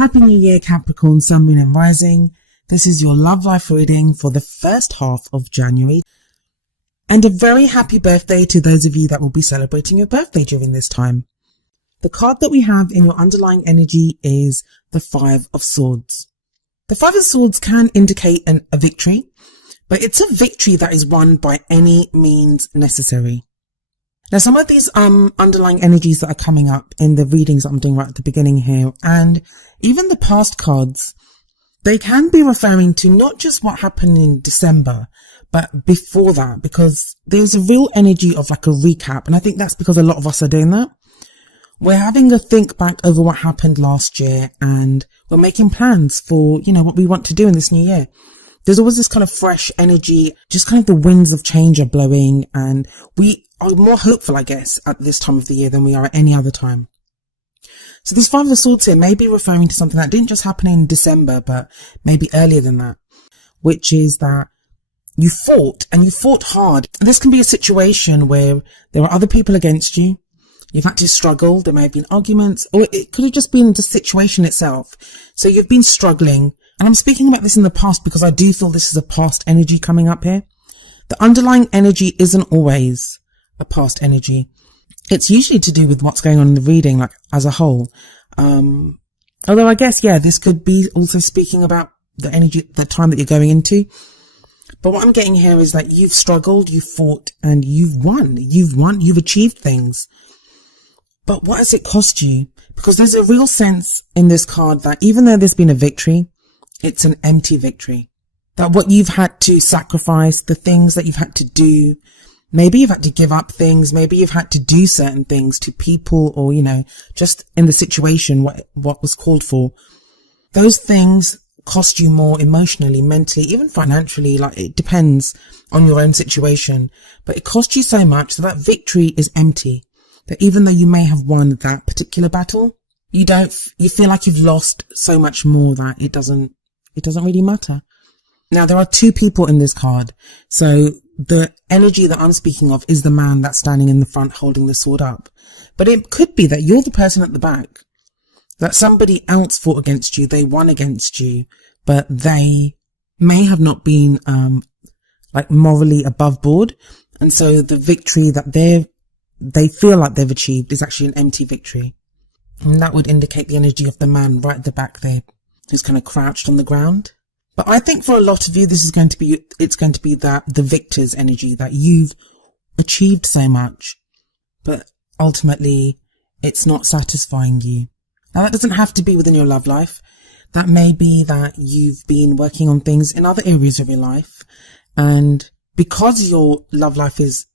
Happy New Year, Capricorn, Sun, Moon and Rising. This is your love life reading for the first half of January. And a very happy birthday to those of you that will be celebrating your birthday during this time. The card that we have in your underlying energy is the Five of Swords. The Five of Swords can indicate a victory, but it's a victory that is won by any means necessary. Now, some of these underlying energies that are coming up in the readings that I'm doing right at the beginning here, and even the past cards, they can be referring to not just what happened in December, but before that, because there's a real energy of like a recap. And I think that's because a lot of us are doing that. We're having a think back over what happened last year, and we're making plans for, what we want to do in this new year. There's always this kind of fresh energy, just kind of the winds of change are blowing, and we are more hopeful, I guess, at this time of the year than we are at any other time. So this Five of Swords here may be referring to something that didn't just happen in December, but maybe earlier than that, which is that you fought, and you fought hard. And this can be a situation where there are other people against you. You've had to struggle. There may have been arguments, or it could have just been the situation itself. So you've been struggling. And I'm speaking about this in the past because I do feel this is a past energy coming up here. The underlying energy isn't always a past energy. It's usually to do with what's going on in the reading, like as a whole. Although I guess, this could be also speaking about the energy, the time that you're going into. But what I'm getting here is that you've struggled, you've fought, and you've won. You've achieved things. But what has it cost you? Because there's a real sense in this card that even though there's been a victory, it's an empty victory. That what you've had to sacrifice, the things that you've had to do, maybe you've had to give up things, maybe you've had to do certain things to people, or, just in the situation, what was called for. Those things cost you more emotionally, mentally, even financially. Like, it depends on your own situation, but it cost you so much that victory is empty. That even though you may have won that particular battle, you feel like you've lost so much more that it doesn't really matter. Now, there are two people in this card. So the energy that I'm speaking of is the man that's standing in the front holding the sword up. But it could be that you're the person at the back, that somebody else fought against you, they won against you, but they may have not been morally above board. And so the victory that they feel like they've achieved is actually an empty victory. And that would indicate the energy of the man right at the back there, who's kind of crouched on the ground. But I think for a lot of you, it's going to be that the victor's energy, that you've achieved so much, but ultimately it's not satisfying you. Now, that doesn't have to be within your love life. That may be that you've been working on things in other areas of your life, and because your love life is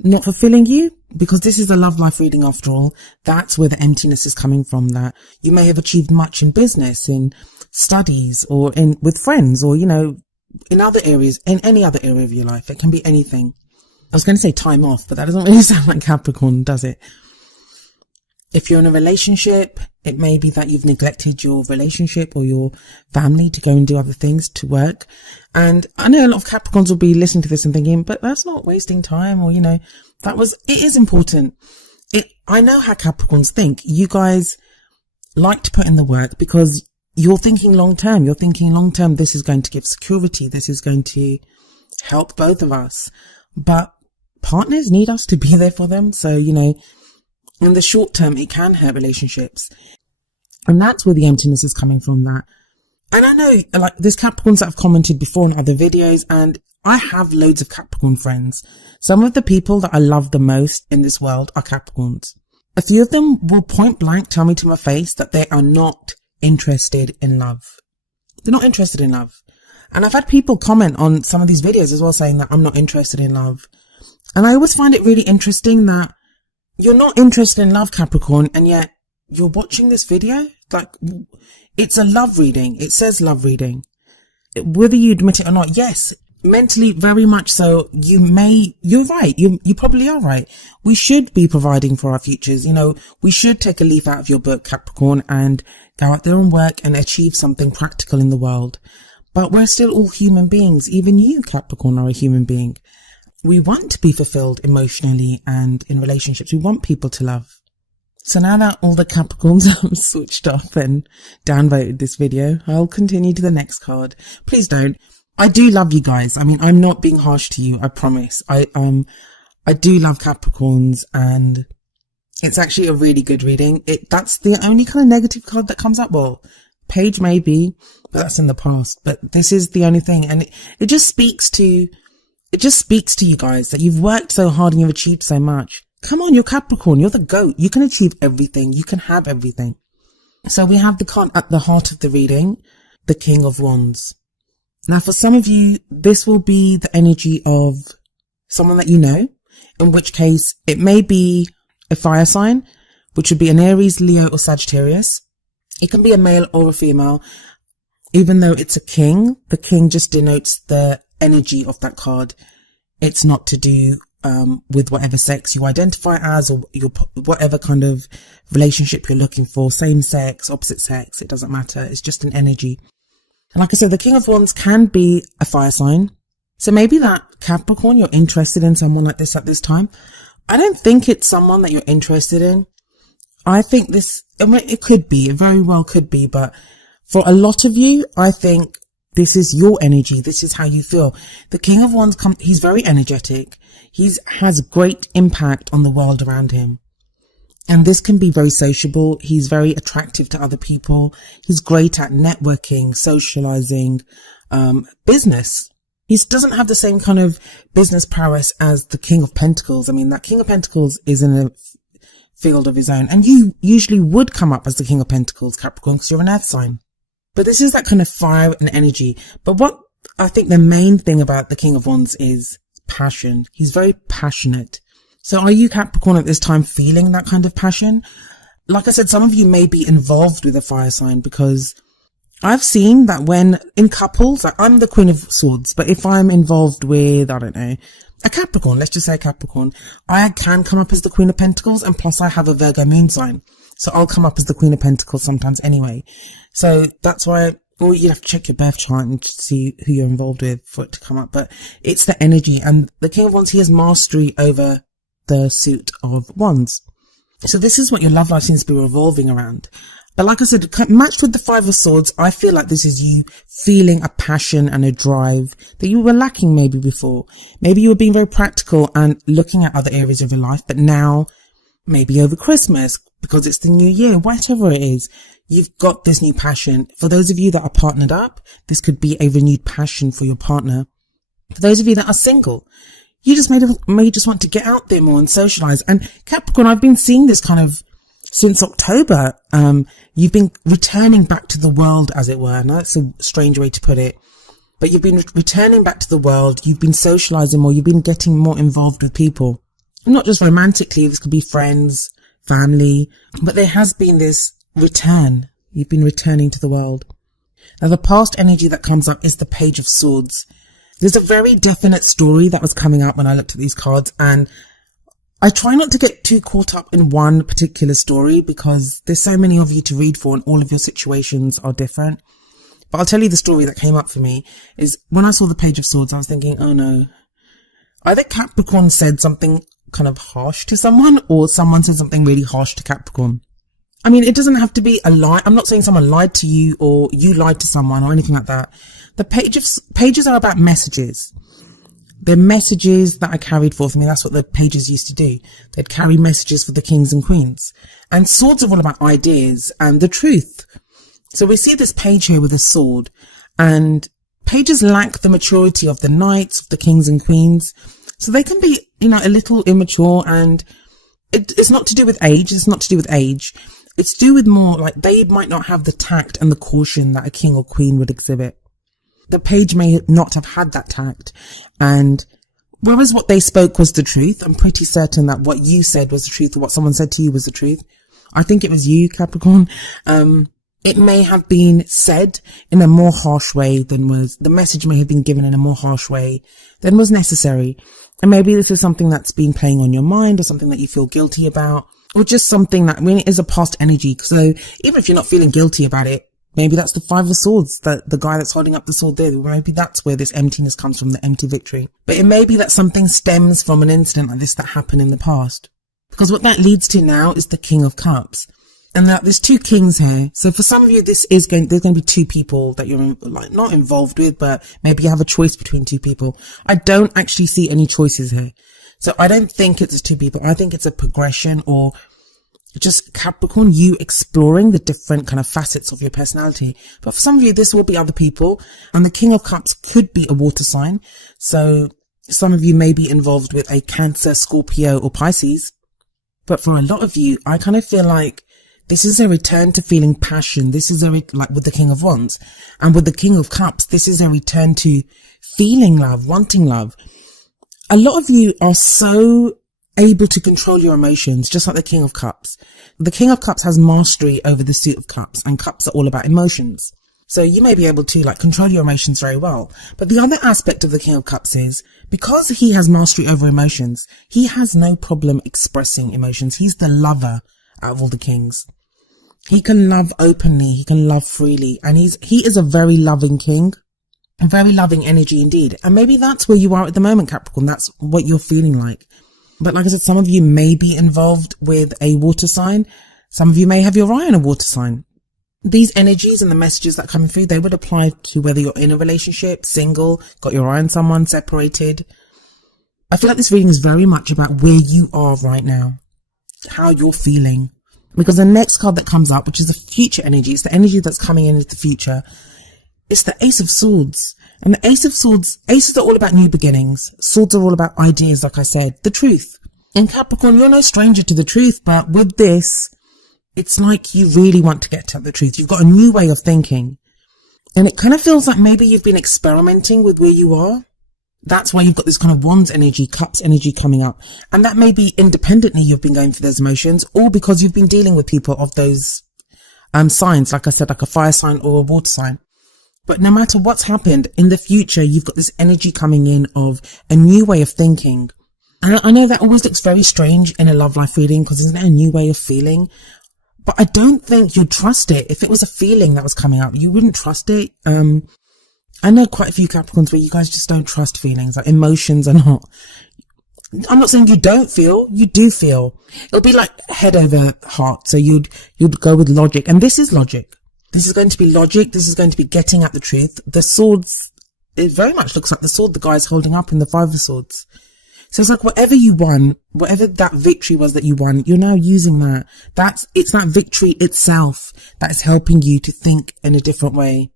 not fulfilling you, because this is a love life reading after all, that's where the emptiness is coming from. That you may have achieved much in business, in studies, or with friends, or in other areas, in any other area of your life. It can be anything. I was going to say time off, but that doesn't really sound like Capricorn, does it? If you're in a relationship, it may be that you've neglected your relationship or your family to go and do other things, to work. And I know a lot of Capricorns will be listening to this and thinking, but that's not wasting time, or, it is important. I know how Capricorns think. You guys like to put in the work because you're thinking long term. You're thinking long term, this is going to give security. This is going to help both of us. But partners need us to be there for them. So, in the short term, it can hurt relationships. And that's where the emptiness is coming from. That. And I know, there's Capricorns that have commented before in other videos, and I have loads of Capricorn friends. Some of the people that I love the most in this world are Capricorns. A few of them will point blank tell me to my face that they are not interested in love. They're not interested in love. And I've had people comment on some of these videos as well, saying that I'm not interested in love. And I always find it really interesting that you're not interested in love, Capricorn, and yet you're watching this video. It's a love reading. It says love reading. Whether you admit it or not, yes, mentally, very much so. You're right. You probably are right. We should be providing for our futures. We should take a leaf out of your book, Capricorn, and go out there and work and achieve something practical in the world. But we're still all human beings. Even you, Capricorn, are a human being. We want to be fulfilled emotionally and in relationships. We want people to love. So now that all the Capricorns have switched off and downvoted this video, I'll continue to the next card. Please don't. I do love you guys. I mean, I'm not being harsh to you, I promise. I do love Capricorns, and it's actually a really good reading. That's the only kind of negative card that comes up. Well, Page maybe, but that's in the past. But this is the only thing, and it just speaks to you guys that you've worked so hard and you've achieved so much. Come on, you're Capricorn, you're the GOAT. You can achieve everything. You can have everything. So we have the card at the heart of the reading, the King of Wands. Now, for some of you, this will be the energy of someone that you know, in which case it may be a fire sign, which would be an Aries, Leo, or Sagittarius. It can be a male or a female. Even though it's a king, the king just denotes the energy of that card. It's not to do with whatever sex you identify as, or your whatever kind of relationship you're looking for, same sex, opposite sex, it doesn't matter. It's just an energy. And like I said, the King of Wands can be a fire sign. So maybe that Capricorn, you're interested in someone like this at this time. I don't think it's someone that you're interested in. I think it could be, it very well could be, but for a lot of you, I think this is your energy. This is how you feel. The King of Wands, he's very energetic. He has great impact on the world around him. And this can be very sociable. He's very attractive to other people. He's great at networking, socializing, business. He doesn't have the same kind of business prowess as the King of Pentacles. I mean, that King of Pentacles is in a field of his own. And you usually would come up as the King of Pentacles, Capricorn, because you're an earth sign. But this is that kind of fire and energy. But what I think the main thing about the King of Wands is passion. He's very passionate. So are you, Capricorn, at this time feeling that kind of passion? Like I said, some of you may be involved with a fire sign, because I've seen that when in couples, like I'm the Queen of Swords, but if I'm involved with, I don't know, a Capricorn, let's just say a Capricorn, I can come up as the Queen of Pentacles, and plus I have a Virgo moon sign. So I'll come up as the Queen of Pentacles sometimes anyway. So that's why, or you have to check your birth chart and see who you're involved with for it to come up. But it's the energy, and the King of Wands, he has mastery over the suit of wands. So this is what your love life seems to be revolving around. But like I said, matched with the Five of Swords, I feel like this is you feeling a passion and a drive that you were lacking maybe before. Maybe you were being very practical and looking at other areas of your life, but now, maybe over Christmas, because it's the new year, whatever it is, you've got this new passion. For those of you that are partnered up, this could be a renewed passion for your partner. For those of you that are single, you just may just want to get out there more and socialize. And Capricorn, I've been seeing this kind of since October. You've been returning back to the world, as it were. I know that's a strange way to put it, but you've been returning back to the world. You've been socializing more. You've been getting more involved with people. Not just romantically, this could be friends, family, but there has been this return. You've been returning to the world. Now, the past energy that comes up is the Page of Swords. There's a very definite story that was coming up when I looked at these cards, and I try not to get too caught up in one particular story because there's so many of you to read for and all of your situations are different. But I'll tell you the story that came up for me is when I saw the Page of Swords, I was thinking, oh no, either Capricorn said something kind of harsh to someone, or someone said something really harsh to Capricorn. I mean, it doesn't have to be a lie. I'm not saying someone lied to you or you lied to someone or anything like that. The pages are about messages. They're messages that are carried forth. I mean, that's what the pages used to do. They'd carry messages for the kings and queens. And swords are all about ideas and the truth. So we see this page here with a sword, and pages lack the maturity of the knights, of the kings and queens. So they can be, a little immature, and it's not to do with age. It's not to do with age. It's to do with more like they might not have the tact and the caution that a king or queen would exhibit. The page may not have had that tact, and whereas what they spoke was the truth, I'm pretty certain that what you said was the truth, or what someone said to you was the truth. I think it was you, Capricorn. It may have been said in a more harsh way the message may have been given in a more harsh way than was necessary. And maybe this is something that's been playing on your mind, or something that you feel guilty about, or just something that really is a past energy. So even if you're not feeling guilty about it, maybe that's the Five of Swords, the guy that's holding up the sword there. Maybe that's where this emptiness comes from, the empty victory. But it may be that something stems from an incident like this that happened in the past. Because what that leads to now is the King of Cups. And that there's two kings here. So for some of you, there's going to be two people that you're like not involved with, but maybe you have a choice between two people. I don't actually see any choices here. So I don't think it's two people. I think it's a progression, or just Capricorn, you exploring the different kind of facets of your personality. But for some of you, this will be other people. And the King of Cups could be a water sign. So some of you may be involved with a Cancer, Scorpio, or Pisces. But for a lot of you, I kind of feel like this is a return to feeling passion. This is like with the King of Wands, and with the King of Cups, this is a return to feeling love, wanting love. A lot of you are so able to control your emotions, just like the King of Cups. The King of Cups has mastery over the Suit of Cups, and Cups are all about emotions. So you may be able to like control your emotions very well. But the other aspect of the King of Cups is, because he has mastery over emotions, he has no problem expressing emotions. He's the lover out of all the kings. He can love openly. He can love freely. And he is a very loving king, a very loving energy indeed. And maybe that's where you are at the moment, Capricorn. That's what you're feeling like. But like I said, some of you may be involved with a water sign. Some of you may have your eye on a water sign. These energies and the messages that come through, they would apply to whether you're in a relationship, single, got your eye on someone, separated. I feel like this reading is very much about where you are right now, how you're feeling. Because the next card that comes up, which is the future energy, it's the energy that's coming into the future. It's the Ace of Swords. And the Ace of Swords, aces are all about new beginnings. Swords are all about ideas, like I said, the truth. In Capricorn, you're no stranger to the truth, but with this, it's like you really want to get to the truth. You've got a new way of thinking. And it kind of feels like maybe you've been experimenting with where you are. That's why you've got this kind of Wands energy, Cups energy coming up. And that may be independently you've been going through those emotions, or because you've been dealing with people of those signs, like I said, like a fire sign or a water sign. But no matter what's happened in the future, you've got this energy coming in of a new way of thinking. And I know that always looks very strange in a love life reading, because isn't it a new way of feeling? But I don't think you'd trust it. If it was a feeling that was coming up, you wouldn't trust it. I know quite a few Capricorns where you guys just don't trust feelings, like emotions are not. I'm not saying you don't feel, you do feel. It'll be like head over heart. So you'd go with logic. And this is logic. This is going to be logic. This is going to be getting at the truth. The swords, it very much looks like the sword the guy's holding up in the Five of Swords. So it's like whatever you won, whatever that victory was that you won, you're now using that. It's that victory itself that's helping you to think in a different way.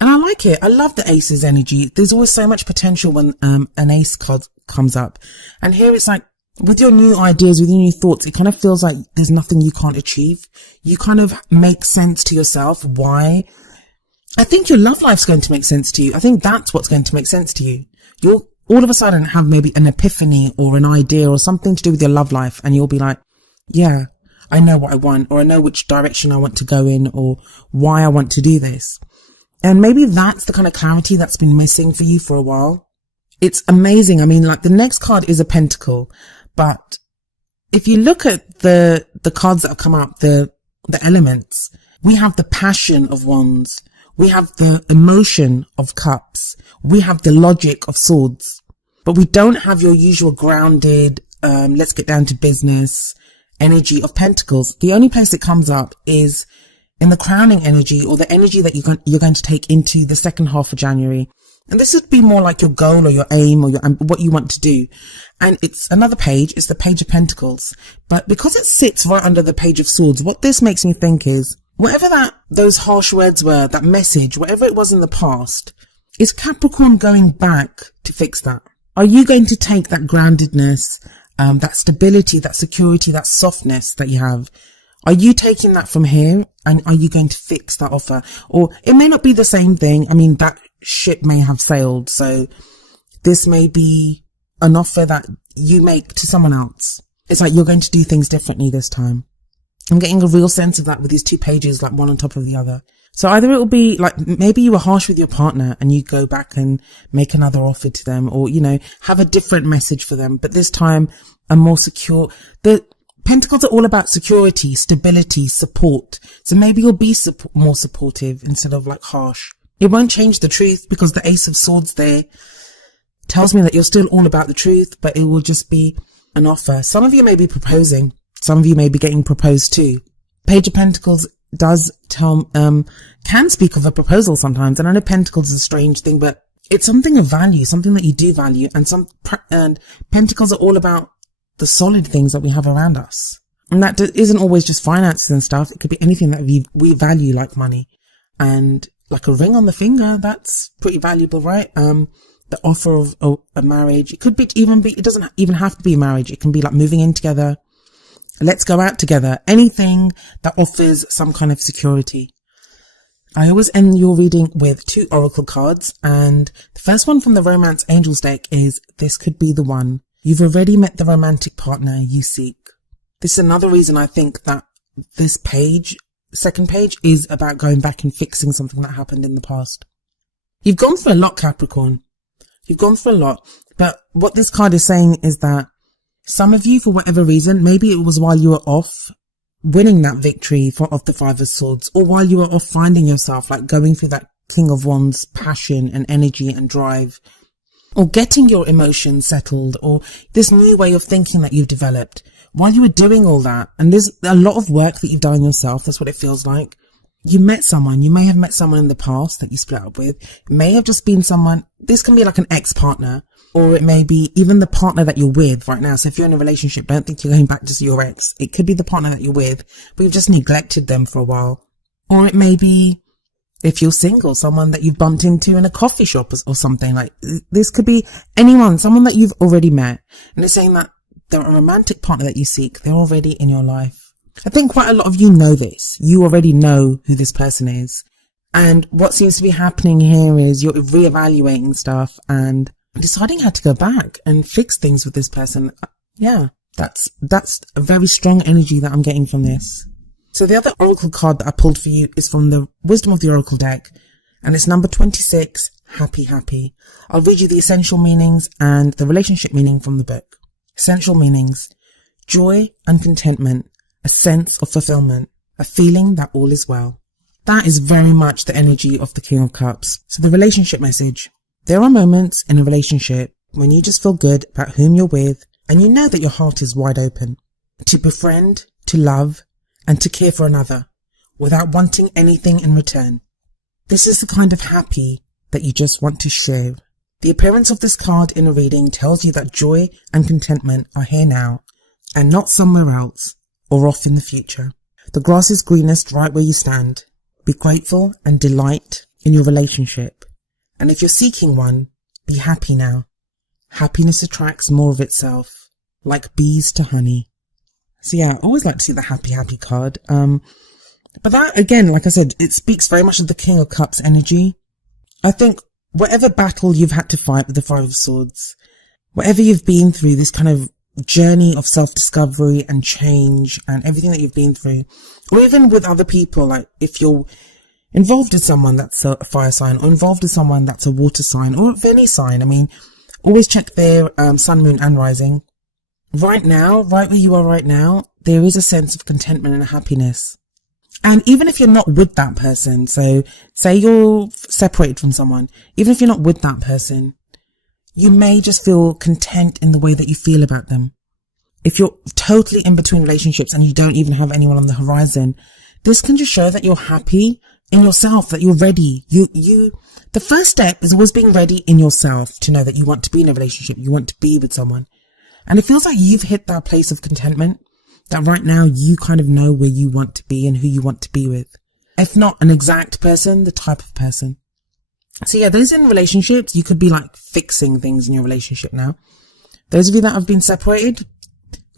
And I like it. I love the Ace's energy. There's always so much potential when an Ace card comes up. And here it's like, with your new ideas, with your new thoughts, it kind of feels like there's nothing you can't achieve. You kind of make sense to yourself why. I think your love life's going to make sense to you. I think that's what's going to make sense to you. You'll all of a sudden have maybe an epiphany or an idea or something to do with your love life. And you'll be like, yeah, I know what I want, or I know which direction I want to go in, or why I want to do this. And maybe that's the kind of clarity that's been missing for you for a while. It's amazing. I mean, like the next card is a pentacle, but if you look at the cards that have come up, the elements, we have the passion of wands. We have the emotion of cups. We have the logic of swords, but we don't have your usual grounded, let's get down to business energy of pentacles. The only place it comes up is in the crowning energy, or the energy that you're going to take into the second half of January. And this would be more like your goal or your aim or what you want to do. And it's another page. It's the Page of Pentacles. But because it sits right under the Page of Swords, what this makes me think is, whatever those harsh words were, that message, whatever it was in the past, is Capricorn going back to fix that? Are you going to take that groundedness, that stability, that security, that softness that you have? Are you taking that from here, and are you going to fix that offer? Or it may not be the same thing. I mean, that ship may have sailed. So this may be an offer that you make to someone else. It's like you're going to do things differently this time. I'm getting a real sense of that with these two pages, like one on top of the other. So either it will be like, maybe you were harsh with your partner and you go back and make another offer to them, or, you know, have a different message for them, but this time a more secure. The Pentacles are all about security, stability, support. So maybe you'll be more supportive instead of like harsh. It won't change the truth, because the Ace of Swords there tells me that you're still all about the truth, but it will just be an offer. Some of you may be proposing. Some of you may be getting proposed to. Page of Pentacles does can speak of a proposal sometimes. And I know Pentacles is a strange thing, but it's something of value, something that you do value. And Pentacles are all about the solid things that we have around us. And that isn't always just finances and stuff. It could be anything that we value, like money. And like a ring on the finger, that's pretty valuable, right? The offer of a marriage. It could it doesn't even have to be marriage. It can be like moving in together. Let's go out together. Anything that offers some kind of security. I always end your reading with 2 oracle cards, and the first one from the Romance Angels deck is This Could Be the One. You've already met the romantic partner you seek. This is another reason I think that this page, second page, is about going back and fixing something that happened in the past. You've gone through a lot, Capricorn. You've gone through a lot, but what this card is saying is that some of you, for whatever reason, maybe it was while you were off winning that victory of the 5 of Swords, or while you were off finding yourself, like going through that King of Wands passion and energy and drive, or getting your emotions settled, or this new way of thinking that you've developed. While you were doing all that, and there's a lot of work that you've done on yourself, that's what it feels like. You met someone. You may have met someone in the past that you split up with. It may have just been someone, this can be like an ex-partner, or it may be even the partner that you're with right now. So if you're in a relationship, don't think you're going back to see your ex. It could be the partner that you're with, but you've just neglected them for a while. Or it may be, if you're single, someone that you've bumped into in a coffee shop or something. Like, this could be anyone, someone that you've already met. And it's saying that the romantic partner that you seek, they're already in your life. I think quite a lot of you know this. You already know who this person is. And what seems to be happening here is you're reevaluating stuff and deciding how to go back and fix things with this person. Yeah, that's a very strong energy that I'm getting from this. So the other oracle card that I pulled for you is from the Wisdom of the Oracle deck, and it's number 26, Happy Happy. I'll read you the essential meanings and the relationship meaning from the book. Essential meanings: joy and contentment, a sense of fulfillment, a feeling that all is well. That is very much the energy of the King of Cups. So the relationship message: there are moments in a relationship when you just feel good about whom you're with, and you know that your heart is wide open to befriend, to love, and to care for another without wanting anything in return. This is the kind of happy that you just want to share. The appearance of this card in a reading tells you that joy and contentment are here now and not somewhere else or off in the future. The grass is greenest right where you stand. Be grateful and delight in your relationship. And if you're seeking one, be happy now. Happiness attracts more of itself, like bees to honey. So yeah, I always like to see the happy, happy card. But that, again, like I said, it speaks very much of the King of Cups energy. I think whatever battle you've had to fight with the 5 of Swords, whatever you've been through, this kind of journey of self-discovery and change and everything that you've been through, or even with other people, like if you're involved with someone that's a fire sign, or involved with someone that's a water sign, or of any sign, I mean, always check their sun, moon and rising. Right now, right where you are right now, there is a sense of contentment and happiness. And even if you're not with that person, so say you're separated from someone, even if you're not with that person, you may just feel content in the way that you feel about them. If you're totally in between relationships and you don't even have anyone on the horizon, this can just show that you're happy in yourself, that you're ready. The first step is always being ready in yourself to know that you want to be in a relationship, you want to be with someone. And it feels like you've hit that place of contentment, that right now you kind of know where you want to be and who you want to be with. If not an exact person, the type of person. So yeah, those in relationships, you could be like fixing things in your relationship now. Those of you that have been separated,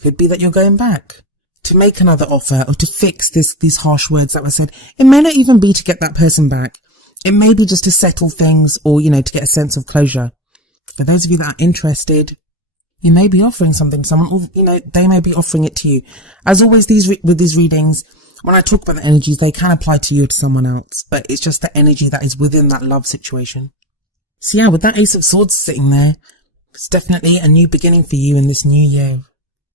could be that you're going back to make another offer or to fix these harsh words that were said. It may not even be to get that person back. It may be just to settle things or, to get a sense of closure. For those of you that are interested, you may be offering something to someone, or, they may be offering it to you. As always, with these readings, when I talk about the energies, they can apply to you or to someone else, but it's just the energy that is within that love situation. So yeah, with that Ace of Swords sitting there, it's definitely a new beginning for you in this new year.